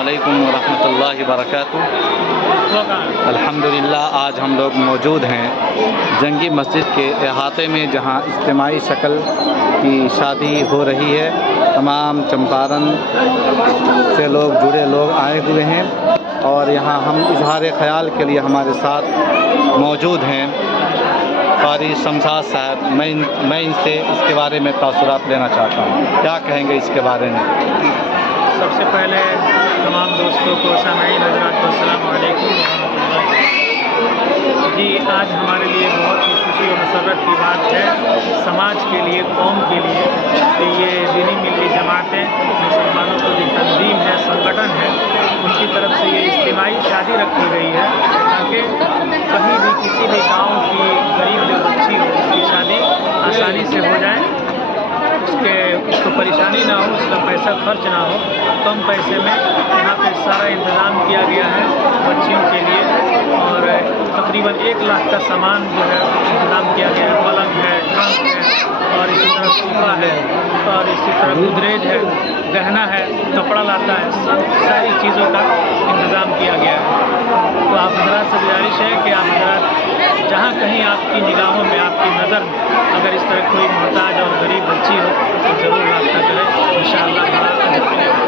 علیکم ورحمۃ اللہ وبرکاتہ۔ الحمدللہ آج ہم لوگ موجود ہیں جنگی مسجد کے احاطے میں، جہاں اجتماعی شکل کی شادی ہو رہی ہے۔ تمام چمپارن سے جڑے لوگ آئے ہوئے ہیں اور یہاں ہم اظہار خیال کے لیے ہمارے ساتھ موجود ہیں قاری شمشاد صاحب۔ میں ان سے اس کے بارے میں تاثرات لینا چاہتا ہوں، کیا کہیں گے اس کے بارے میں؟ سب سے پہلے تمام دوستوں کو، سامعین حضرات کو السلام علیکم ورحمۃ اللہ۔ جی آج ہمارے لیے بہت ہی خوشی و مسرت کی بات ہے، سماج کے لیے، قوم کے لیے، کہ یہ دینی ملی جماعتیں، مسلمانوں کی جو تنظیم ہے، سنگٹن ہے، ان کی طرف سے یہ اجتماعی شادی رکھی گئی ہے تاکہ کہیں بھی کسی بھی گاؤں کی غریب جو بچی ہو اس کی شادی آسانی سے ہو جائے، اس کو پریشانی نہ ہو، اس کا پیسہ خرچ نہ ہو۔ کم پیسے میں یہاں پہ سارا انتظام کیا گیا ہے بچیوں کے لیے، اور تقریباً 1 لاکھ کا سامان جو ہے انتظام کیا گیا ہے۔ پلنگ ہے، ٹرنک ہے، اور اسی طرح صوفہ ہے، اور اسی طرح گودریج ہے، گہنا ہے، کپڑا لاتا ہے، ساری چیزوں کا انتظام کیا گیا ہے۔ تو آپ حضرات سے گزارش ہے کہ آپ حضرات جہاں کہیں آپ کی نگاہوں میں، آپ کی نظر میں اگر اس طرح کوئی محتاج اور غریب بچی ہو تو ضرور رابطہ کریں، انشاءاللہ بڑا اجر ملے گا۔